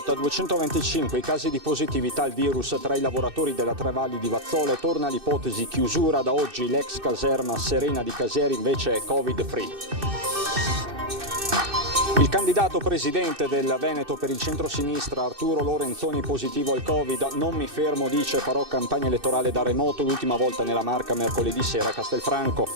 quota 225 i casi di positività al virus tra i lavoratori della Tre Valli di Vazzola e torna l'ipotesi chiusura. Da oggi l'ex caserma Serena di Caseri invece è Covid free. Il candidato presidente del Veneto per il centro-sinistra Arturo Lorenzoni positivo al Covid. Non mi fermo, dice, farò campagna elettorale da remoto, l'ultima volta nella Marca mercoledì sera a Castelfranco.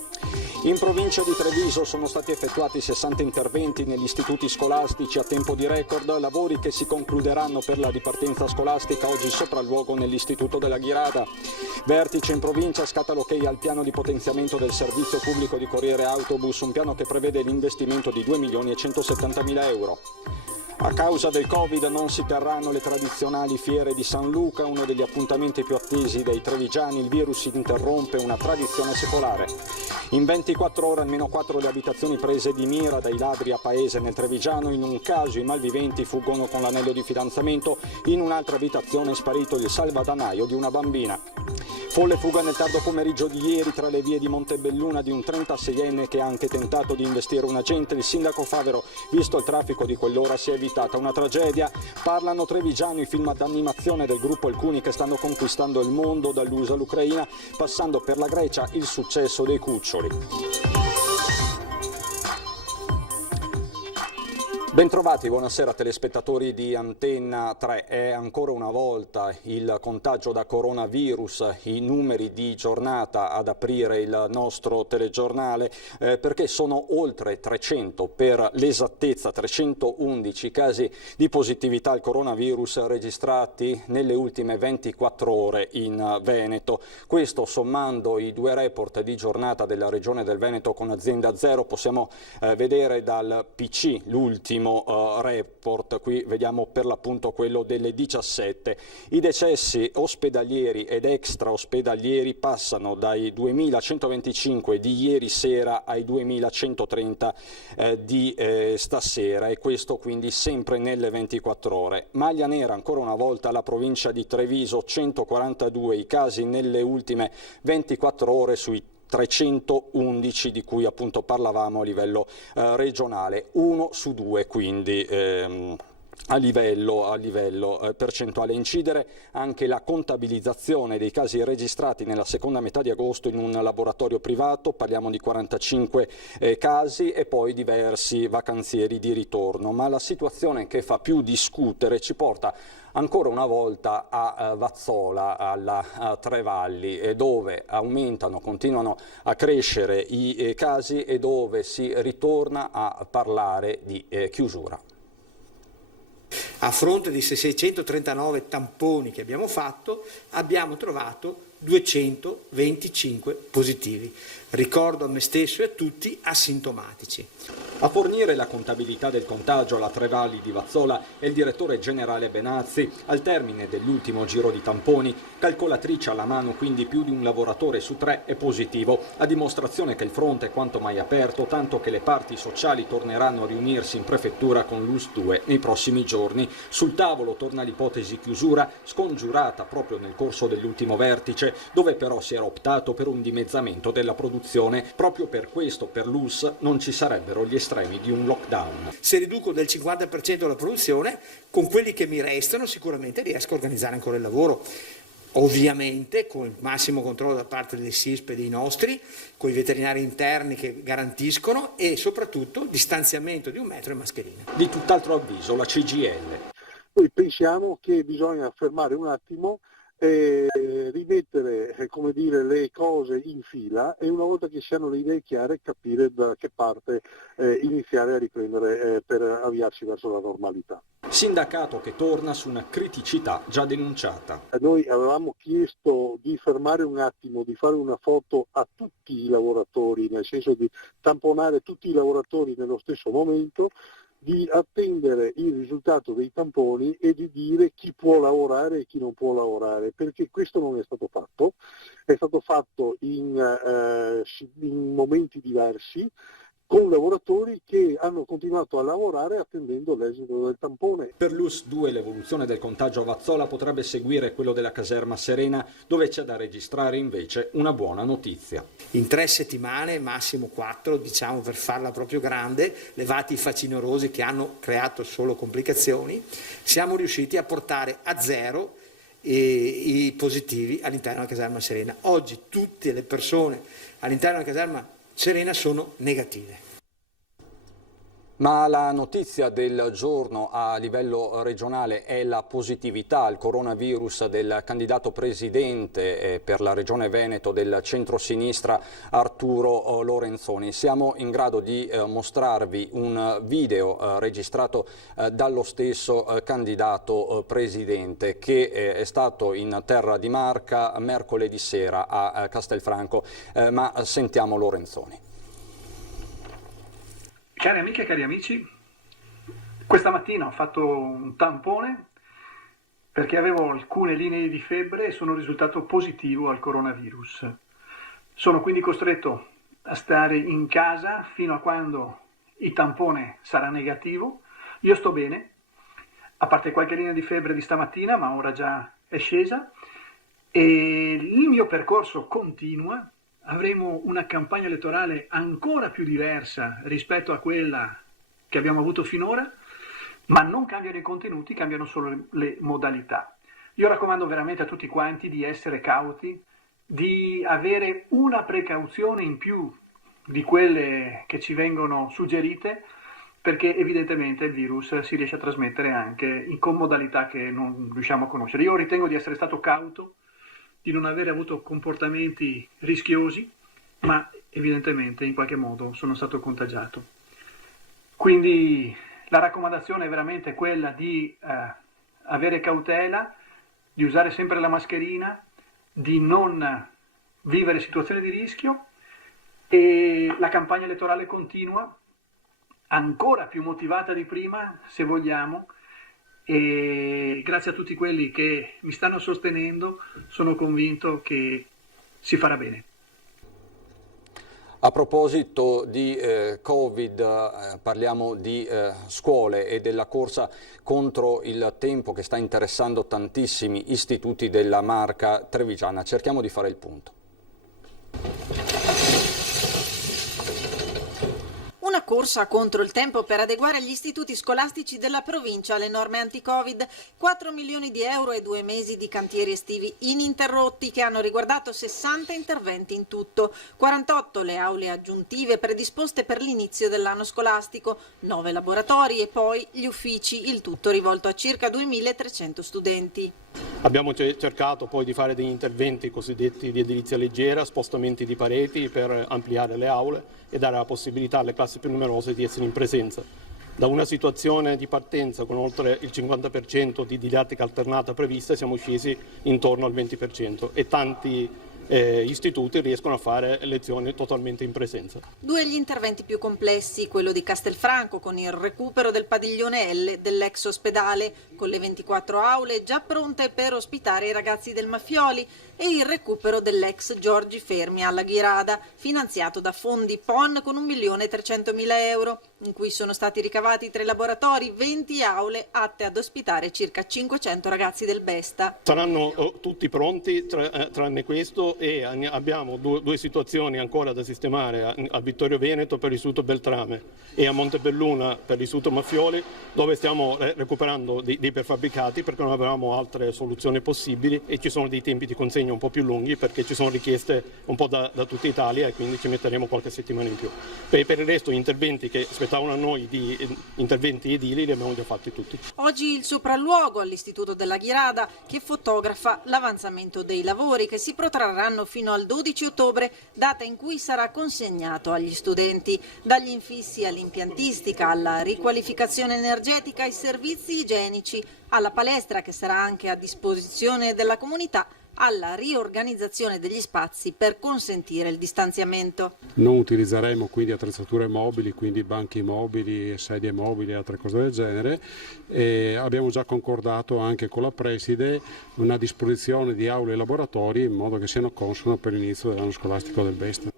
In provincia di Treviso sono stati effettuati 60 interventi negli istituti scolastici a tempo di record, lavori che si concluderanno per la ripartenza scolastica oggi sopralluogo nell'istituto della Ghirada. Vertice in provincia, scatta l'ok al piano di potenziamento del servizio pubblico di corriere autobus, un piano che prevede l'investimento di 2.170.000 euro. A causa del Covid non si terranno le tradizionali fiere di San Luca, uno degli appuntamenti più attesi dai trevigiani. Il virus interrompe una tradizione secolare. In 24 ore almeno 4 le abitazioni prese di mira dai ladri a Paese nel Trevigiano. In un caso i malviventi fuggono con l'anello di fidanzamento, in un'altra abitazione è sparito il salvadanaio di una bambina. Folle fuga nel tardo pomeriggio di ieri tra le vie di Montebelluna di un 36enne che ha anche tentato di investire un agente. Il sindaco Favero, visto il traffico di quell'ora, si è evitata una tragedia. Parlano trevigiani, i film d'animazione del gruppo Alcuni che stanno conquistando il mondo, dall'USA all'Ucraina, passando per la Grecia il successo dei cuccioli. Bentrovati, buonasera telespettatori di Antenna 3. È ancora una volta il contagio da coronavirus, i numeri di giornata ad aprire il nostro telegiornale, perché sono oltre 300, per l'esattezza 311 casi di positività al coronavirus registrati nelle ultime 24 ore in Veneto. Questo sommando i due report di giornata della Regione del Veneto con azienda zero. Possiamo vedere dal PC l'ultimo report, qui vediamo per l'appunto quello delle 17. I decessi ospedalieri ed extraospedalieri passano dai 2.125 di ieri sera ai 2.130 di stasera, e questo quindi sempre nelle 24 ore. Maglia nera ancora una volta la provincia di Treviso, 142 i casi nelle ultime 24 ore sui 311 di cui appunto parlavamo a livello regionale, 1 su 2 quindi a livello percentuale. Incidere anche la contabilizzazione dei casi registrati nella seconda metà di agosto in un laboratorio privato, parliamo di 45 casi, e poi diversi vacanzieri di ritorno. Ma la situazione che fa più discutere ci porta ancora una volta a Vazzola, alla Tre Valli, dove continuano a crescere i casi e dove si ritorna a parlare di chiusura. A fronte di 639 tamponi che abbiamo fatto, abbiamo trovato 225 positivi. Ricordo a me stesso e a tutti asintomatici. A fornire la contabilità del contagio alla Tre Valli di Vazzola è il direttore generale Benazzi. Al termine dell'ultimo giro di tamponi, calcolatrice alla mano, quindi più di un lavoratore su 3 è positivo, a dimostrazione che il fronte è quanto mai aperto, tanto che le parti sociali torneranno a riunirsi in prefettura con l'US 2 nei prossimi giorni. Sul tavolo torna l'ipotesi chiusura, scongiurata proprio nel corso dell'ultimo vertice, dove però si era optato per un dimezzamento della produzione. Proprio per questo per l'US non ci sarebbero gli estremi di un lockdown. Se riduco del 50% la produzione, con quelli che mi restano sicuramente riesco a organizzare ancora il lavoro. Ovviamente con il massimo controllo da parte del SISP e dei nostri, con i veterinari interni che garantiscono, e soprattutto distanziamento di 1 metro e mascherina. Di tutt'altro avviso la CGIL. Noi pensiamo che bisogna fermare un attimo e rimettere, come dire, le cose in fila, e una volta che si hanno le idee chiare capire da che parte iniziare a riprendere per avviarsi verso la normalità. Sindacato che torna su una criticità già denunciata. Noi avevamo chiesto di fermare un attimo, di fare una foto a tutti i lavoratori, nel senso di tamponare tutti i lavoratori nello stesso momento, di attendere il risultato dei tamponi e di dire chi può lavorare e chi non può lavorare, perché questo non è stato fatto in momenti diversi, con lavoratori che hanno continuato a lavorare attendendo l'esito del tampone. Per l'US2 l'evoluzione del contagio a Vazzola potrebbe seguire quello della caserma Serena, dove c'è da registrare invece una buona notizia. In 3 settimane, massimo 4, diciamo per farla proprio grande, levati i facinorosi che hanno creato solo complicazioni, siamo riusciti a portare a zero i positivi all'interno della caserma Serena. Oggi tutte le persone all'interno della caserma Serena sono negative. Ma la notizia del giorno a livello regionale è la positività al coronavirus del candidato presidente per la Regione Veneto del centro-sinistra Arturo Lorenzoni. Siamo in grado di mostrarvi un video registrato dallo stesso candidato presidente che è stato in terra di Marca mercoledì sera a Castelfranco, ma sentiamo Lorenzoni. Cari amiche e cari amici, questa mattina ho fatto un tampone perché avevo alcune linee di febbre e sono risultato positivo al coronavirus. Sono quindi costretto a stare in casa fino a quando il tampone sarà negativo. Io sto bene, a parte qualche linea di febbre di stamattina, ma ora già è scesa, e il mio percorso continua. Avremo una campagna elettorale ancora più diversa rispetto a quella che abbiamo avuto finora, ma non cambiano i contenuti, cambiano solo le modalità. Io raccomando veramente a tutti quanti di essere cauti, di avere una precauzione in più di quelle che ci vengono suggerite, perché evidentemente il virus si riesce a trasmettere anche con modalità che non riusciamo a conoscere. Io ritengo di essere stato cauto, di non avere avuto comportamenti rischiosi, ma evidentemente in qualche modo sono stato contagiato. Quindi la raccomandazione è veramente quella di avere cautela, di usare sempre la mascherina, di non vivere situazioni di rischio, e la campagna elettorale continua, ancora più motivata di prima, se vogliamo, e grazie a tutti quelli che mi stanno sostenendo sono convinto che si farà bene. A proposito di Covid, parliamo di scuole e della corsa contro il tempo che sta interessando tantissimi istituti della Marca trevigiana. Cerchiamo di fare il punto. Una corsa contro il tempo per adeguare gli istituti scolastici della provincia alle norme anti-Covid, 4 milioni di euro e 2 mesi di cantieri estivi ininterrotti che hanno riguardato 60 interventi in tutto, 48 le aule aggiuntive predisposte per l'inizio dell'anno scolastico, 9 laboratori e poi gli uffici, il tutto rivolto a circa 2.300 studenti. Abbiamo cercato poi di fare degli interventi cosiddetti di edilizia leggera, spostamenti di pareti per ampliare le aule e dare la possibilità alle classi più numerose di essere in presenza. Da una situazione di partenza con oltre il 50% di didattica alternata prevista siamo scesi intorno al 20% e tanti istituti riescono a fare lezioni totalmente in presenza. Due gli interventi più complessi, quello di Castelfranco con il recupero del padiglione L dell'ex ospedale, con le 24 aule già pronte per ospitare i ragazzi del Maffioli, e il recupero dell'ex Giorgi Fermi alla Ghirada, finanziato da fondi PON con 1.300.000 euro, in cui sono stati ricavati 3 laboratori, 20 aule atte ad ospitare circa 500 ragazzi del Besta. Saranno tutti pronti tranne questo, e abbiamo due situazioni ancora da sistemare a Vittorio Veneto per l'Istituto Beltrame e a Montebelluna per l'Istituto Maffioli, dove stiamo recuperando dei prefabbricati perché non avevamo altre soluzioni possibili e ci sono dei tempi di consegna un po' più lunghi perché ci sono richieste un po' da tutta Italia e quindi ci metteremo qualche settimana in più. Per il resto gli interventi che aspettavano a noi di interventi edili li abbiamo già fatti tutti. Oggi il sopralluogo all'Istituto della Ghirada che fotografa l'avanzamento dei lavori che si protrarranno fino al 12 ottobre, data in cui sarà consegnato agli studenti, dagli infissi all'impiantistica, alla riqualificazione energetica, ai servizi igienici, alla palestra che sarà anche a disposizione della comunità, alla riorganizzazione degli spazi per consentire il distanziamento. Non utilizzeremo quindi attrezzature mobili, quindi banchi mobili, sedie mobili e altre cose del genere, e abbiamo già concordato anche con la preside una disposizione di aule e laboratori in modo che siano consono per l'inizio dell'anno scolastico del Besta.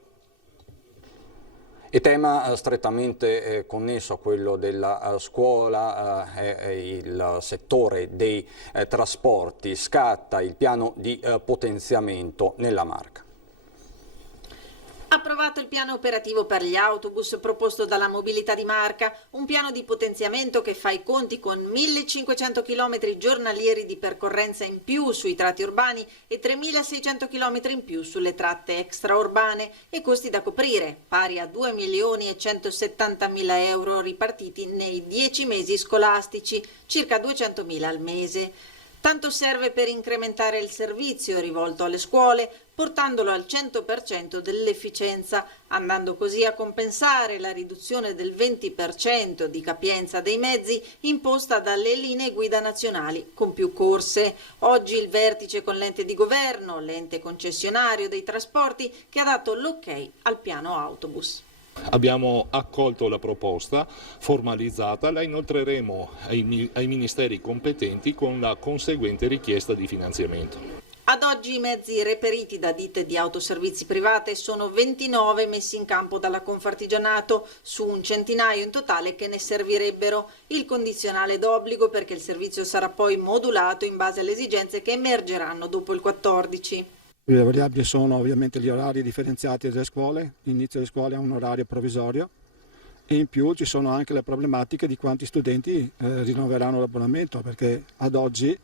E tema strettamente connesso a quello della scuola è il settore dei trasporti. Scatta il piano di potenziamento nella Marca. Approvato il piano operativo per gli autobus proposto dalla Mobilità di Marca, un piano di potenziamento che fa i conti con 1.500 km giornalieri di percorrenza in più sui tratti urbani e 3.600 km in più sulle tratte extraurbane e costi da coprire, pari a 2.170.000 euro ripartiti nei 10 mesi scolastici, circa 200.000 al mese. Tanto serve per incrementare il servizio rivolto alle scuole, portandolo al 100% dell'efficienza, andando così a compensare la riduzione del 20% di capienza dei mezzi imposta dalle linee guida nazionali con più corse. Oggi il vertice con l'ente di governo, l'ente concessionario dei trasporti, che ha dato l'ok al piano autobus. Abbiamo accolto la proposta formalizzata, la inoltreremo ai ministeri competenti con la conseguente richiesta di finanziamento. Ad oggi i mezzi reperiti da ditte di autoservizi private sono 29 messi in campo dalla Confartigianato su un centinaio in totale che ne servirebbero. Il condizionale d'obbligo perché il servizio sarà poi modulato in base alle esigenze che emergeranno dopo il 14. Le variabili sono ovviamente gli orari differenziati delle scuole, l'inizio delle scuole ha un orario provvisorio e in più ci sono anche le problematiche di quanti studenti rinnoveranno l'abbonamento, perché ad oggi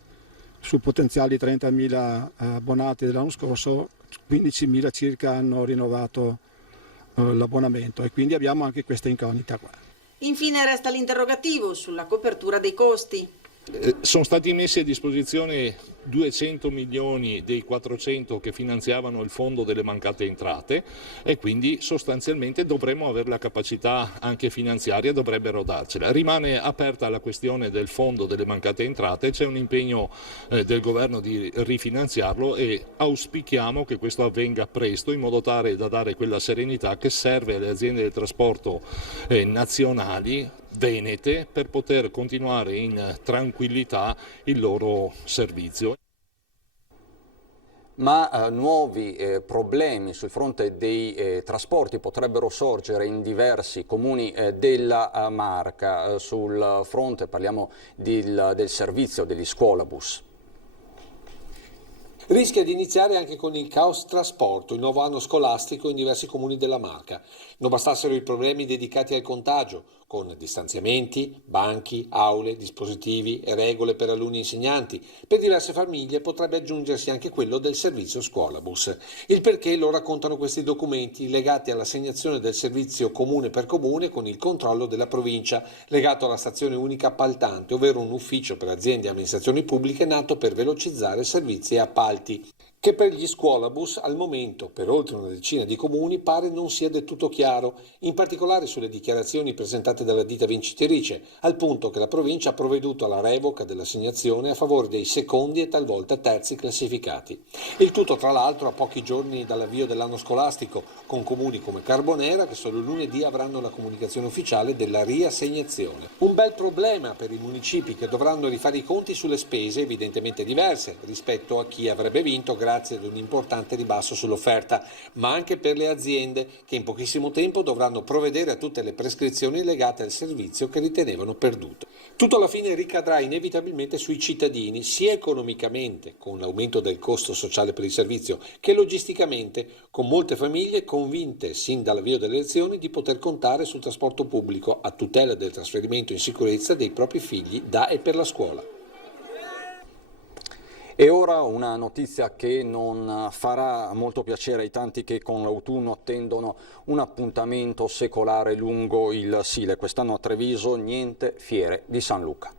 su potenziali 30.000 abbonati dell'anno scorso 15.000 circa hanno rinnovato l'abbonamento e quindi abbiamo anche questa incognita qua. Infine resta l'interrogativo sulla copertura dei costi. Sono stati messi a disposizione 200 milioni dei 400 che finanziavano il fondo delle mancate entrate e quindi sostanzialmente dovremmo avere la capacità anche finanziaria, dovrebbero darcela. Rimane aperta la questione del fondo delle mancate entrate, c'è un impegno del governo di rifinanziarlo e auspichiamo che questo avvenga presto in modo tale da dare quella serenità che serve alle aziende del trasporto nazionali venete per poter continuare in tranquillità il loro servizio. Ma nuovi problemi sul fronte dei trasporti potrebbero sorgere in diversi comuni della Marca. Sul fronte parliamo del servizio degli scuolabus. Rischia di iniziare anche con il caos trasporto, il nuovo anno scolastico in diversi comuni della Marca. Non bastassero i problemi dedicati al contagio, con distanziamenti, banchi, aule, dispositivi e regole per alunni e insegnanti. Per diverse famiglie potrebbe aggiungersi anche quello del servizio scuolabus. Il perché lo raccontano questi documenti legati all'assegnazione del servizio comune per comune con il controllo della provincia, legato alla stazione unica appaltante, ovvero un ufficio per aziende e amministrazioni pubbliche nato per velocizzare servizi e appalti, che per gli scuolabus al momento per oltre una decina di comuni pare non sia del tutto chiaro, in particolare sulle dichiarazioni presentate dalla ditta vincitrice, al punto che la provincia ha provveduto alla revoca dell'assegnazione a favore dei secondi e talvolta terzi classificati. Il tutto tra l'altro a pochi giorni dall'avvio dell'anno scolastico, con comuni come Carbonera che solo lunedì avranno la comunicazione ufficiale della riassegnazione. Un bel problema per i municipi che dovranno rifare i conti sulle spese evidentemente diverse rispetto a chi avrebbe vinto grazie ad un importante ribasso sull'offerta, ma anche per le aziende che in pochissimo tempo dovranno provvedere a tutte le prescrizioni legate al servizio che ritenevano perduto. Tutto alla fine ricadrà inevitabilmente sui cittadini, sia economicamente, con l'aumento del costo sociale per il servizio, che logisticamente, con molte famiglie convinte sin dall'avvio delle elezioni di poter contare sul trasporto pubblico a tutela del trasferimento in sicurezza dei propri figli da e per la scuola. E ora una notizia che non farà molto piacere ai tanti che con l'autunno attendono un appuntamento secolare lungo il Sile. Quest'anno a Treviso niente fiere di San Luca.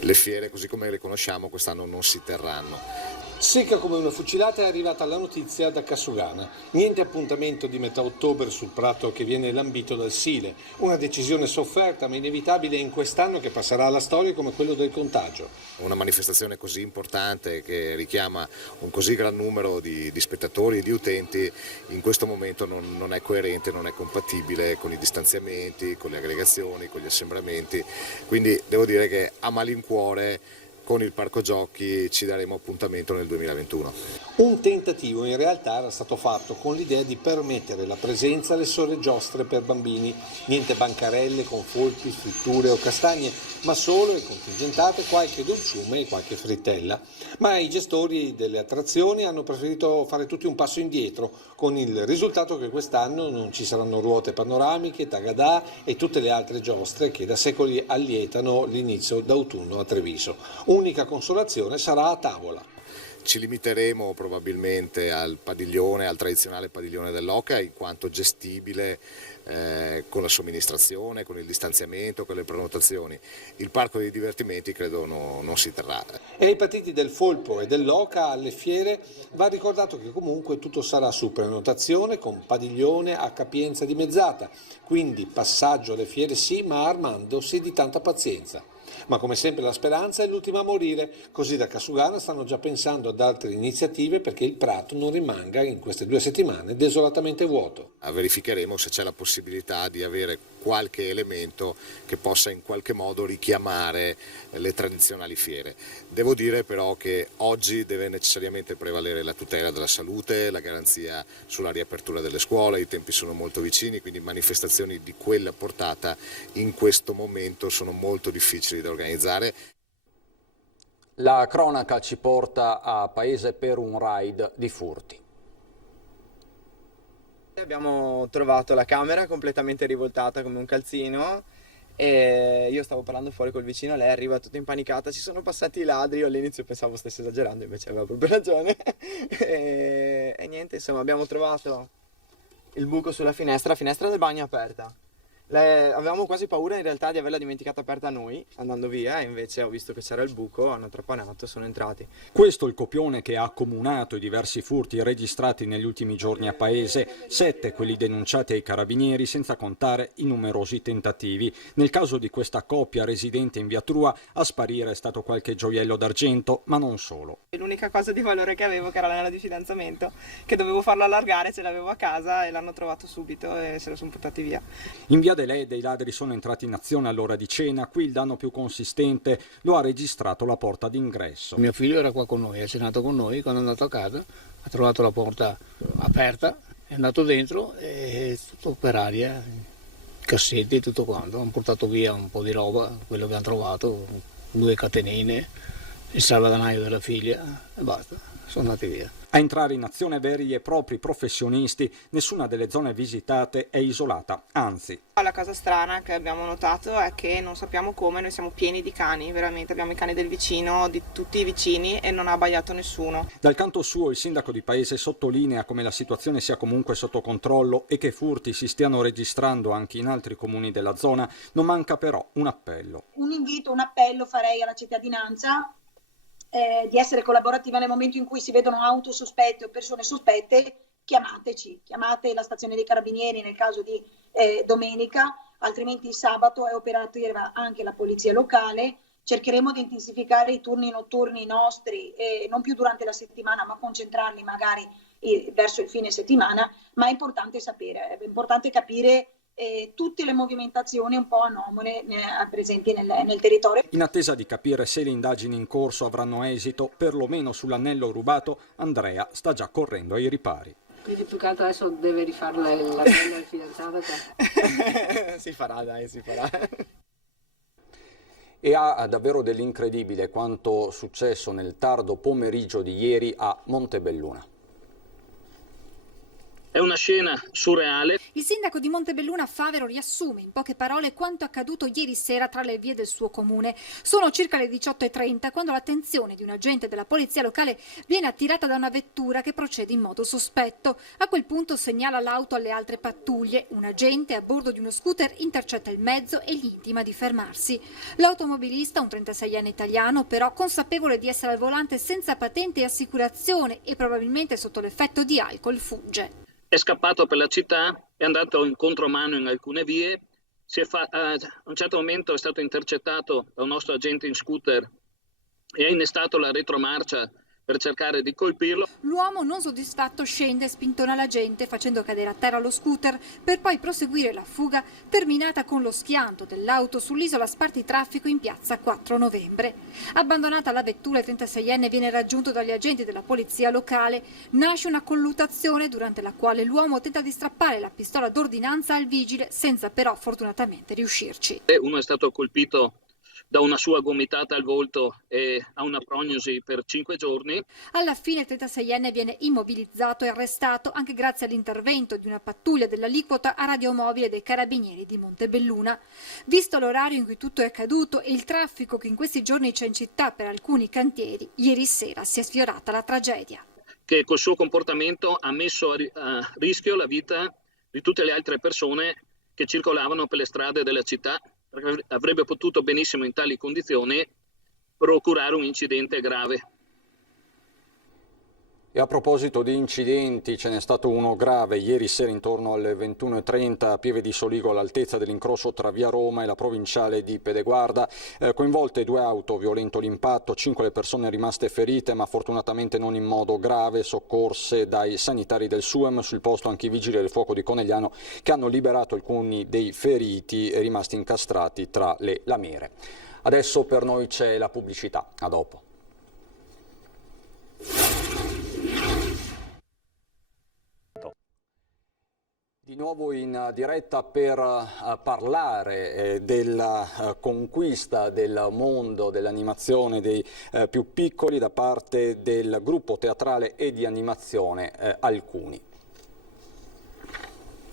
Le fiere, così come le conosciamo, quest'anno non si terranno. Secca come una fucilata è arrivata la notizia da Cassugana. Niente appuntamento di metà ottobre sul prato che viene lambito dal Sile. Una decisione sofferta ma inevitabile in quest'anno che passerà alla storia come quello del contagio. Una manifestazione così importante che richiama un così gran numero di spettatori e di utenti in questo momento non è coerente, non è compatibile con i distanziamenti, con le aggregazioni, con gli assembramenti. Quindi devo dire che a malincuore con il parco giochi ci daremo appuntamento nel 2021. Un tentativo in realtà era stato fatto con l'idea di permettere la presenza alle sole giostre per bambini, niente bancarelle con folpi, fritture o castagne, ma solo e contingentate qualche dolciume e qualche frittella. Ma i gestori delle attrazioni hanno preferito fare tutti un passo indietro, con il risultato che quest'anno non ci saranno ruote panoramiche, tagadà e tutte le altre giostre che da secoli allietano l'inizio d'autunno a Treviso. Unica consolazione sarà a tavola. Ci limiteremo probabilmente al tradizionale padiglione dell'Oca, in quanto gestibile con la somministrazione, con il distanziamento, con le prenotazioni. Il parco dei divertimenti credo non si terrà. E ai partiti del Folpo e dell'Oca alle fiere va ricordato che comunque tutto sarà su prenotazione con padiglione a capienza dimezzata, quindi passaggio alle fiere sì, ma armandosi di tanta pazienza. Ma come sempre la speranza è l'ultima a morire, così da Casugana stanno già pensando ad altre iniziative perché il prato non rimanga in queste 2 settimane desolatamente vuoto. Verificheremo se c'è la possibilità di avere qualche elemento che possa in qualche modo richiamare le tradizionali fiere. Devo dire però che oggi deve necessariamente prevalere la tutela della salute, la garanzia sulla riapertura delle scuole, i tempi sono molto vicini, quindi manifestazioni di quella portata in questo momento sono molto difficili da organizzare. La cronaca ci porta a Paese per un raid di furti. Abbiamo trovato la camera completamente rivoltata come un calzino e io stavo parlando fuori col vicino, lei arriva tutta impanicata, ci sono passati i ladri, io all'inizio pensavo stesse esagerando, invece aveva proprio ragione e niente, insomma abbiamo trovato il buco sulla finestra, la finestra del bagno aperta. Avevamo quasi paura in realtà di averla dimenticata aperta noi andando via e invece ho visto che c'era il buco, hanno trapanato e sono entrati. Questo è il copione che ha accomunato i diversi furti registrati negli ultimi giorni a Paese, 7 quelli denunciati ai carabinieri senza contare i numerosi tentativi. Nel caso di questa coppia residente in via Trua a sparire è stato qualche gioiello d'argento, ma non solo. L'unica cosa di valore che avevo, che era l'anello di fidanzamento, che dovevo farlo allargare, ce l'avevo a casa e l'hanno trovato subito e se lo sono buttati via. In via Delè dei ladri sono entrati in azione all'ora di cena, qui il danno più consistente lo ha registrato la porta d'ingresso. Mio figlio era qua con noi, è cenato con noi, quando è andato a casa ha trovato la porta aperta, è andato dentro e tutto per aria, cassetti e tutto quanto, hanno portato via un po' di roba, quello che hanno trovato, 2 catenine, il salvadanaio della figlia e basta, sono andati via. A entrare in azione veri e propri professionisti, nessuna delle zone visitate è isolata, anzi. La cosa strana che abbiamo notato è che non sappiamo come, noi siamo pieni di cani, veramente, abbiamo i cani del vicino, di tutti i vicini e non ha abbaiato nessuno. Dal canto suo il sindaco di Paese sottolinea come la situazione sia comunque sotto controllo e che furti si stiano registrando anche in altri comuni della zona, non manca però un appello. Un invito, un appello farei alla cittadinanza di essere collaborativa nel momento in cui si vedono auto sospette o persone sospette, chiamateci, chiamate la stazione dei carabinieri nel caso di domenica, altrimenti il sabato è operativa anche la polizia locale. Cercheremo di intensificare i turni notturni nostri, non più durante la settimana, ma concentrarli magari verso il fine settimana, ma è importante sapere, è importante capire tutte le movimentazioni un po' anomale presenti nel territorio. In attesa di capire se le indagini in corso avranno esito, perlomeno sull'anello rubato, Andrea sta già correndo ai ripari. Quindi più che altro adesso deve rifarle l'anello al fidanzato. Si farà, dai, si farà. E ha davvero dell'incredibile quanto successo nel tardo pomeriggio di ieri a Montebelluna. È una scena surreale. Il sindaco di Montebelluna Favero riassume in poche parole quanto accaduto ieri sera tra le vie del suo comune. Sono circa le 18:30 quando l'attenzione di un agente della polizia locale viene attirata da una vettura che procede in modo sospetto. A quel punto segnala l'auto alle altre pattuglie. Un agente a bordo di uno scooter intercetta il mezzo e gli intima di fermarsi. L'automobilista, un 36enne italiano, però consapevole di essere al volante senza patente e assicurazione e probabilmente sotto l'effetto di alcol, fugge. È scappato per la città, è andato in contromano in alcune vie, a un certo momento è stato intercettato da un nostro agente in scooter e ha innestato la retromarcia per cercare di colpirlo. L'uomo non soddisfatto scende spinto dalla gente facendo cadere a terra lo scooter per poi proseguire la fuga terminata con lo schianto dell'auto sull'isola spartitraffico in piazza 4 novembre. Abbandonata la vettura, il 36enne viene raggiunto dagli agenti della polizia locale. Nasce una colluttazione durante la quale l'uomo tenta di strappare la pistola d'ordinanza al vigile senza però fortunatamente riuscirci. Uno è stato colpito da una sua gomitata al volto e ha una prognosi per 5 giorni. Alla fine il 36enne viene immobilizzato e arrestato anche grazie all'intervento di una pattuglia dell'aliquota a radiomobile dei carabinieri di Montebelluna. Visto l'orario in cui tutto è accaduto e il traffico che in questi giorni c'è in città per alcuni cantieri, ieri sera si è sfiorata la tragedia. Che col suo comportamento ha messo a rischio la vita di tutte le altre persone che circolavano per le strade della città, perché avrebbe potuto benissimo in tali condizioni procurare un incidente grave. E a proposito di incidenti, ce n'è stato uno grave ieri sera intorno alle 21:30 a Pieve di Soligo all'altezza dell'incrocio tra via Roma e la provinciale di Pedeguarda. Coinvolte 2 auto, violento l'impatto, 5 le persone rimaste ferite ma fortunatamente non in modo grave, soccorse dai sanitari del SUEM, sul posto anche i vigili del fuoco di Conegliano che hanno liberato alcuni dei feriti rimasti incastrati tra le lamiere. Adesso per noi c'è la pubblicità, a dopo. Di nuovo in diretta per parlare della conquista del mondo dell'animazione dei più piccoli da parte del gruppo teatrale e di animazione Alcuni.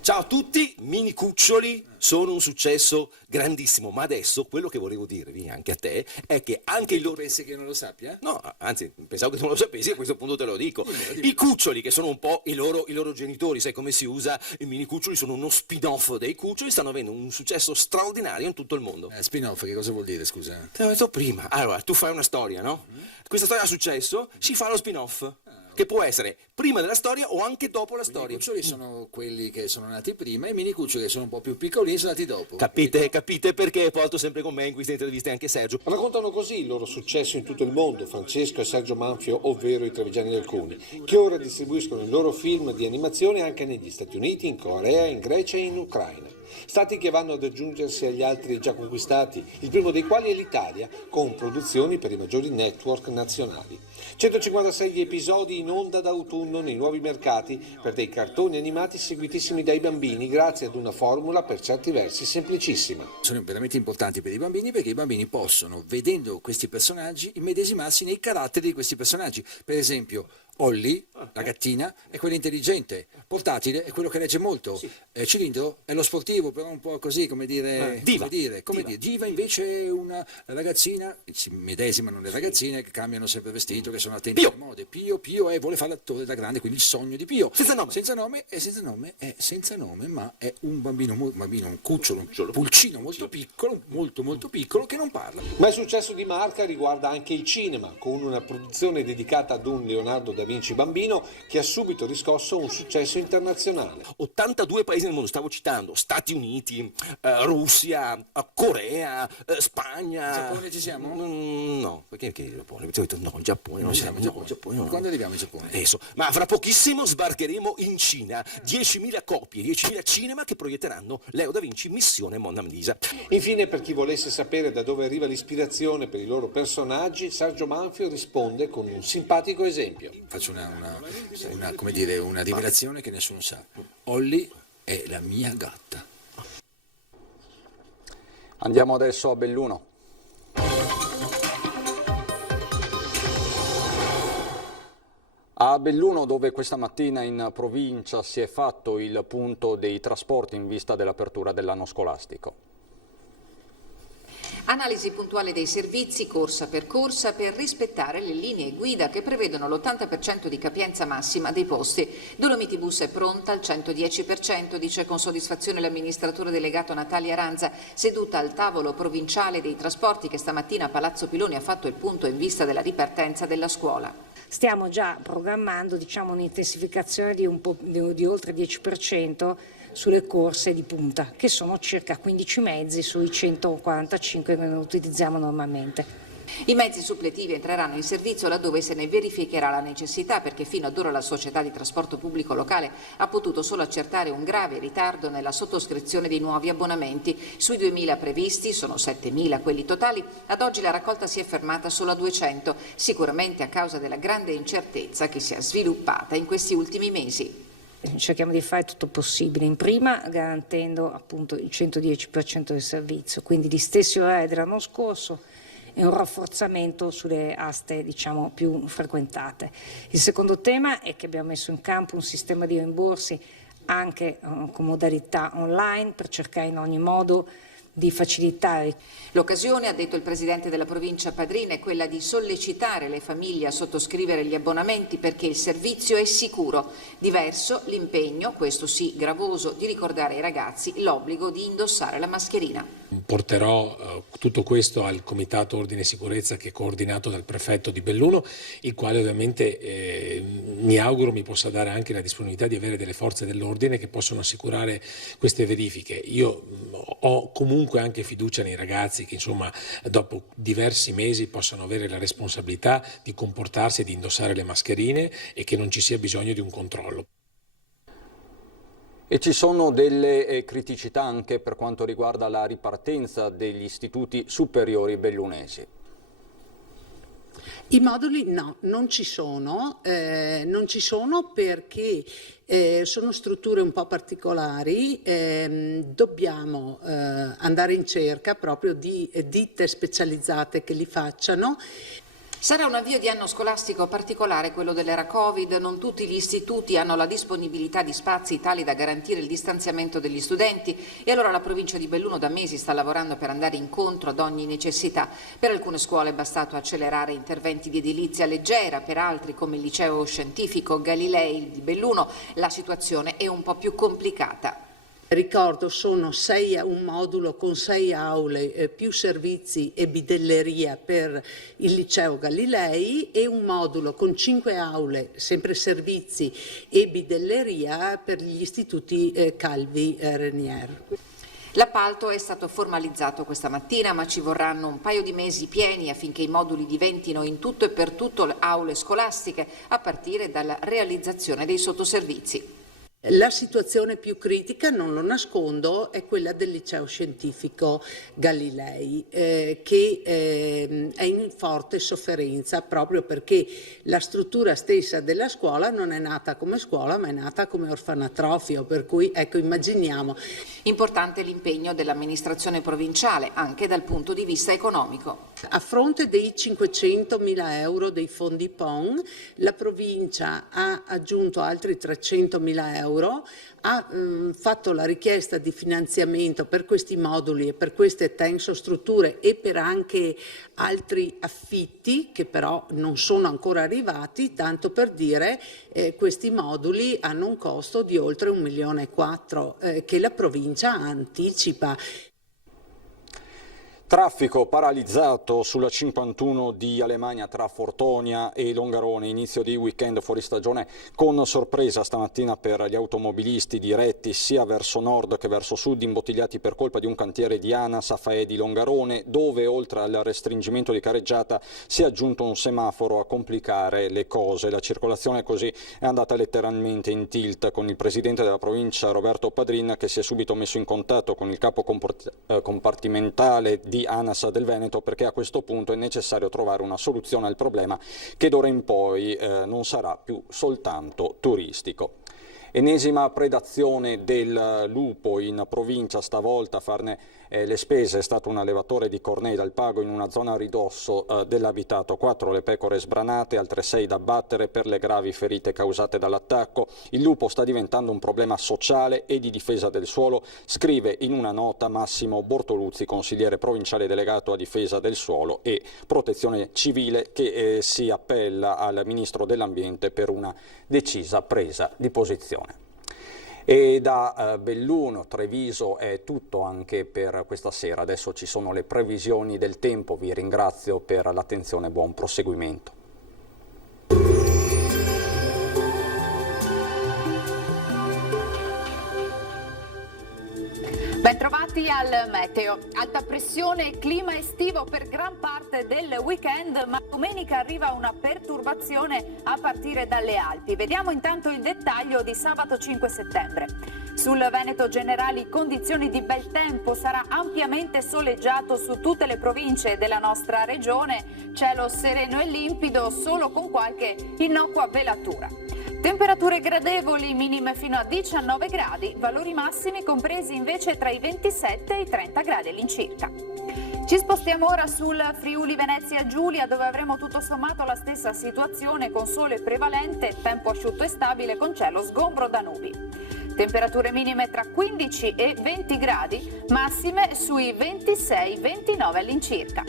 Ciao a tutti, Mini Cuccioli sono un successo grandissimo, ma adesso quello che volevo dirvi anche a te è che anche il loro... Pensi che non lo sappia? No, anzi, pensavo che tu non lo sapessi e a questo punto te lo dico. I cuccioli, che sono un po' i loro genitori, sai come si usa? I Mini Cuccioli sono uno spin-off dei cuccioli, stanno avendo un successo straordinario in tutto il mondo. Spin-off, che cosa vuol dire, scusa? Te l'ho detto prima. Allora, tu fai una storia, no? Questa storia ha successo, si fa lo spin-off. Che può essere prima della storia o anche dopo la storia. I cuccioli sono quelli che sono nati prima e i mini cuccioli che sono un po' più piccolini sono nati dopo. Capite perché porto sempre con me in queste interviste anche Sergio. Raccontano così il loro successo in tutto il mondo Francesco e Sergio Manfio, ovvero i Trevigiani di Alcuni, che ora distribuiscono i loro film di animazione anche negli Stati Uniti, in Corea, in Grecia e in Ucraina. Stati che vanno ad aggiungersi agli altri già conquistati, il primo dei quali è l'Italia, con produzioni per i maggiori network nazionali. 156 episodi in onda d'autunno nei nuovi mercati per dei cartoni animati seguitissimi dai bambini grazie ad una formula per certi versi semplicissima. Sono veramente importanti per i bambini perché i bambini possono, vedendo questi personaggi, immedesimarsi nei caratteri di questi personaggi. Per esempio, Olli, la gattina, è quella intelligente, Portatile è quello che legge molto, sì. Cilindro è lo sportivo, però un po' così, come dire, Diva invece è una ragazzina, si medesimano le ragazzine che cambiano sempre vestito, che sono attente alle mode. Pio vuole fare l'attore da grande, quindi il sogno di Pio. Senza nome, ma è un bambino, un cucciolo, un pulcino molto piccolo che non parla. Ma il successo di marca riguarda anche il cinema, con una produzione dedicata ad un Leonardo da Vinci bambino che ha subito riscosso un successo internazionale. 82 paesi nel mondo, stavo citando, Stati Uniti, Russia, Corea, Spagna. Giappone ci siamo? No, perché il Giappone? Ti ho detto no, il Giappone non siamo. No. Quando arriviamo in Giappone? Adesso, ma fra pochissimo sbarcheremo in Cina, 10.000 copie, 10.000 cinema che proietteranno Leo da Vinci, Missione Mona Lisa. Infine, per chi volesse sapere da dove arriva l'ispirazione per i loro personaggi, Sergio Manfio risponde con un simpatico esempio. Faccio una rivelazione che nessuno sa. Olli è la mia gatta. Andiamo adesso a Belluno. A Belluno, dove questa mattina in provincia si è fatto il punto dei trasporti in vista dell'apertura dell'anno scolastico. Analisi puntuale dei servizi corsa per rispettare le linee guida che prevedono l'80% di capienza massima dei posti. Dolomiti Bus è pronta al 110%, dice con soddisfazione l'amministratore delegato Natalia Ranza, seduta al tavolo provinciale dei trasporti che stamattina a Palazzo Piloni ha fatto il punto in vista della ripartenza della scuola. Stiamo già programmando un'intensificazione di oltre 10% sulle corse di punta, che sono circa 15 mezzi sui 145 che noi utilizziamo normalmente. I mezzi suppletivi entreranno in servizio laddove se ne verificherà la necessità, perché fino ad ora la società di trasporto pubblico locale ha potuto solo accertare un grave ritardo nella sottoscrizione di nuovi abbonamenti. Sui 2.000 previsti, sono 7.000 quelli totali, ad oggi la raccolta si è fermata solo a 200, sicuramente a causa della grande incertezza che si è sviluppata in questi ultimi mesi. Cerchiamo di fare tutto possibile, in prima garantendo appunto il 110% del servizio, quindi gli stessi orari dell'anno scorso e un rafforzamento sulle aste più frequentate. Il secondo tema è che abbiamo messo in campo un sistema di rimborsi anche con modalità online per cercare in ogni modo di facilitare. L'occasione, ha detto il presidente della provincia Padrina, è quella di sollecitare le famiglie a sottoscrivere gli abbonamenti perché il servizio è sicuro. Diverso l'impegno, questo sì gravoso, di ricordare ai ragazzi l'obbligo di indossare la mascherina. Porterò tutto questo al Comitato Ordine e Sicurezza che è coordinato dal prefetto di Belluno, il quale ovviamente mi auguro mi possa dare anche la disponibilità di avere delle forze dell'ordine che possono assicurare queste verifiche. Io ho comunque anche fiducia nei ragazzi che insomma dopo diversi mesi possano avere la responsabilità di comportarsi e di indossare le mascherine e che non ci sia bisogno di un controllo. E ci sono delle criticità anche per quanto riguarda la ripartenza degli istituti superiori bellunesi. I moduli no, non ci sono perché sono strutture un po' particolari, dobbiamo andare in cerca proprio di ditte specializzate che li facciano. Sarà un avvio di anno scolastico particolare quello dell'era Covid, non tutti gli istituti hanno la disponibilità di spazi tali da garantire il distanziamento degli studenti e allora la provincia di Belluno da mesi sta lavorando per andare incontro ad ogni necessità. Per alcune scuole è bastato accelerare interventi di edilizia leggera, per altri come il liceo scientifico Galilei di Belluno la situazione è un po' più complicata. Ricordo, sono un modulo con 6 aule, più servizi e bidelleria per il liceo Galilei e un modulo con 5 aule, sempre servizi e bidelleria per gli istituti Calvi Renier. L'appalto è stato formalizzato questa mattina, ma ci vorranno un paio di mesi pieni affinché i moduli diventino in tutto e per tutto le aule scolastiche, a partire dalla realizzazione dei sottoservizi. La situazione più critica, non lo nascondo, è quella del liceo scientifico Galilei, che è in forte sofferenza proprio perché la struttura stessa della scuola non è nata come scuola ma è nata come orfanatrofio, per cui ecco, immaginiamo. Importante l'impegno dell'amministrazione provinciale anche dal punto di vista economico. A fronte dei 500.000 euro dei fondi PON, la provincia ha aggiunto altri 300.000 euro, ha fatto la richiesta di finanziamento per questi moduli e per queste tensostrutture e per anche altri affitti che però non sono ancora arrivati, tanto per dire questi moduli hanno un costo di oltre 1,4 milioni che la provincia anticipa. Traffico paralizzato sulla 51 di Alemagna tra Fortonia e Longarone, inizio di weekend fuori stagione con sorpresa stamattina per gli automobilisti diretti sia verso nord che verso sud, imbottigliati per colpa di un cantiere di ANAS a Faè di Longarone, dove oltre al restringimento di carreggiata si è aggiunto un semaforo a complicare le cose. La circolazione così è andata letteralmente in tilt, con il presidente della provincia Roberto Padrin che si è subito messo in contatto con il capo compartimentale di ANAS del Veneto, perché a questo punto è necessario trovare una soluzione al problema che d'ora in poi non sarà più soltanto turistico. Ennesima predazione del lupo in provincia, stavolta a farne le spese è stato un allevatore di Cornei dal Pago in una zona a ridosso dell'abitato. 4 le pecore sbranate, altre 6 da abbattere per le gravi ferite causate dall'attacco. Il lupo sta diventando un problema sociale e di difesa del suolo, scrive in una nota Massimo Bortoluzzi, consigliere provinciale delegato a difesa del suolo e protezione civile, che si appella al Ministro dell'Ambiente per una decisa presa di posizione. E da Belluno, Treviso è tutto anche per questa sera. Adesso ci sono le previsioni del tempo. Vi ringrazio per l'attenzione, buon proseguimento. Bentrovati al meteo. Alta pressione e clima estivo per gran parte del weekend, ma domenica arriva una perturbazione a partire dalle Alpi. Vediamo intanto il dettaglio di sabato 5 settembre. Sul Veneto generali condizioni di bel tempo, sarà ampiamente soleggiato su tutte le province della nostra regione, cielo sereno e limpido solo con qualche innocua velatura. Temperature gradevoli, minime fino a 19 gradi, valori massimi compresi invece tra i 27 e i 30 gradi all'incirca. Ci spostiamo ora sul Friuli Venezia Giulia, dove avremo tutto sommato la stessa situazione con sole prevalente, tempo asciutto e stabile con cielo sgombro da nubi. Temperature minime tra 15 e 20 gradi, massime sui 26-29 all'incirca.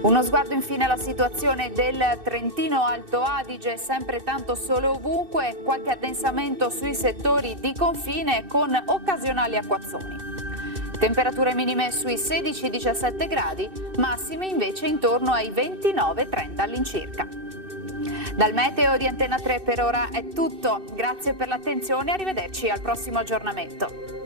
Uno sguardo infine alla situazione del Trentino Alto Adige, sempre tanto sole ovunque, qualche addensamento sui settori di confine con occasionali acquazzoni. Temperature minime sui 16-17 gradi, massime invece intorno ai 29-30 all'incirca. Dal Meteo di Antena 3 per ora è tutto, grazie per l'attenzione e arrivederci al prossimo aggiornamento.